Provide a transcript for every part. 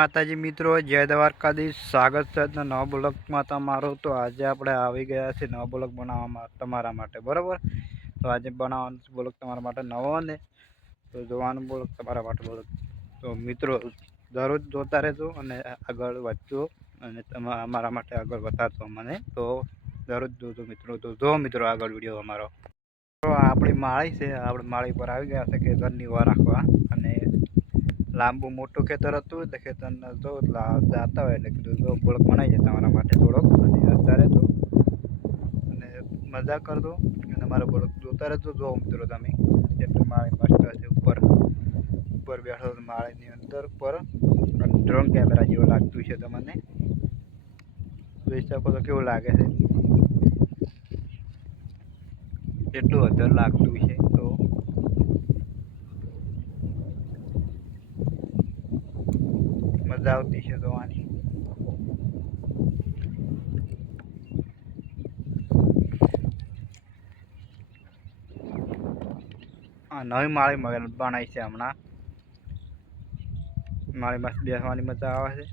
માતાજી મિત્રો, જય દ્વારકાધીશ. સ્વાગત છે આજના નવા બ્લોગમાં તમારું. તો આજે આપણે આવી ગયા છીએ નવા બ્લોગ બનાવવામાં તમારા માટે, બરાબર. તો આજે બનાવવાનો બ્લોગ તમારા માટે નવો ને તો જોવાનું બ્લોગ તમારા માટે બ્લોગ. તો મિત્રો દરરોજ જોતા રહેજો અને આગળ વધજો અને અમારા માટે આગળ વધારજો મને. તો દરરોજ જોજો મિત્રો. તો જો મિત્રો આગળ વિડીયો અમારો. તો આપણી માળી છે, આપણે માળી પર આવી ગયા છે કે ઘરની વાર રાખવા. અને લાંબુ મોટું ખેતર હતું એટલે ખેતરને જો જતા હોય એટલે કીધું જો બ્લોગ બનાવી જાય તમારા માટે થોડોક. અને અત્યારે તો અને મજા કરજો અને મારા બ્લોગ જોતા રહેજો. જો મિત્રો તમે એટલું માળી મસ્ત છે, ઉપર બેઠો માળીની અંદર ઉપર ડ્રોન કેમેરા જેવું લાગતું છે તમને. જોઈ શકો તો કેવું લાગે છે, એટલું અધર લાગતું છે. તો મજા આવતી છે જોવાની. આ નવી માળી બનાવી છે હમણાં. માળી મસ્ત બેસવાની મજા આવે છે.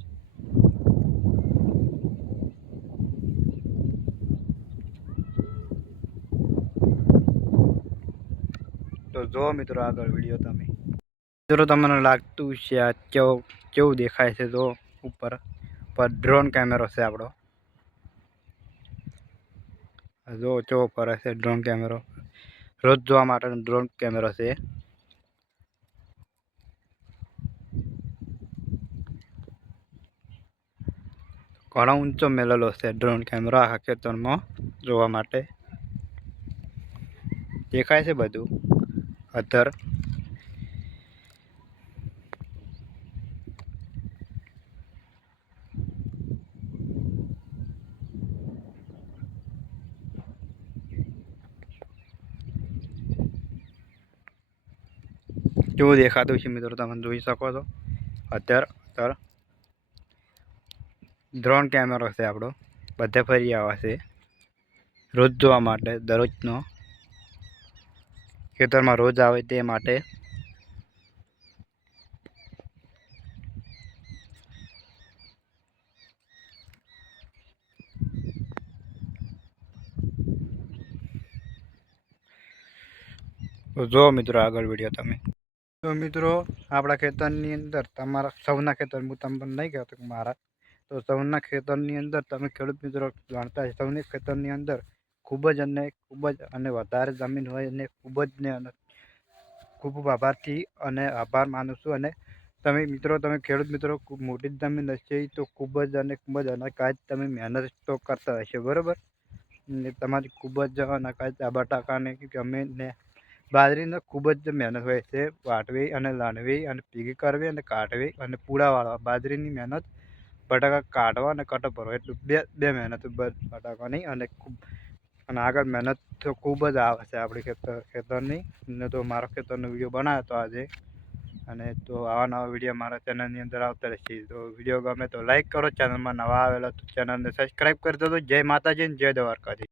તો જો મિત્રો આગળ વિડીયો તમે મિત્રો તમને લાગતું છે આ કેવું દેખાય છે. જો ઉપર ડ્રોન કેમેરો છે આપણો. જો કેવો ફરે છે ડ્રોન કેમેરો. રોજ જોવા માટે ડ્રોન કેમેરો છે. ઘણો ઊંચો મેલેલો છે ડ્રોન કેમેરો આખા ખેતરમાં જોવા માટે. દેખાય છે બધું અધર. કેવું દેખાતું છે મિત્રો તમે જોઈ શકો છો. અત્યારે ડ્રોન કેમેરો છે આપણો. બધે ફરી આવે છે રોજ જોવા માટે. દરરોજનો ખેતરમાં રોજ આવે તે માટે. તો જો મિત્રો આગળ વિડીયો તમે. તો મિત્રો આપણા ખેતરની અંદર તમારા સૌના ખેતર હું તમને નહીં કહેતો કે મારા. તો સૌના ખેતરની અંદર તમે ખેડૂત મિત્રો જાણતા હોય સૌની ખેતરની અંદર ખૂબ જ અને વધારે જમીન હોય અને ખૂબ જ ને ખૂબ આભારથી અને આભાર માનું છું. અને તમે મિત્રો તમે ખેડૂત મિત્રો ખૂબ મોટી જમીન હશે તો ખૂબ જ અનાકાજ તમે મહેનત તો કરતા હશો, બરાબર. ને તમારી ખૂબ જ અનાકાજ આ બટાકાને ગમે ને બાજરીને ખૂબ જ મહેનત હોય છે. વાટવી અને લાણવી અને ભેગી કરવી અને કાઢવી અને પૂળા વાળવા. બાજરીની મહેનત, બટાકા કાઢવા અને કટો ભરવા, એટલું બે મહેનત બટાકાની. અને આગળ મહેનત તો ખૂબ જ આવે છે આપણી ખેતરની. ને તો મારો ખેતરનો વિડીયો બનાવ્યો હતો આજે. અને તો આવા નવા વિડીયો મારા ચેનલની અંદર આવતા રહેશે. તો વિડીયો ગમે તો લાઈક કરો. ચેનલમાં નવા આવેલા તો ચેનલને સબસ્ક્રાઈબ કરી દેજો. જય માતાજી, જય દ્વારકાજી.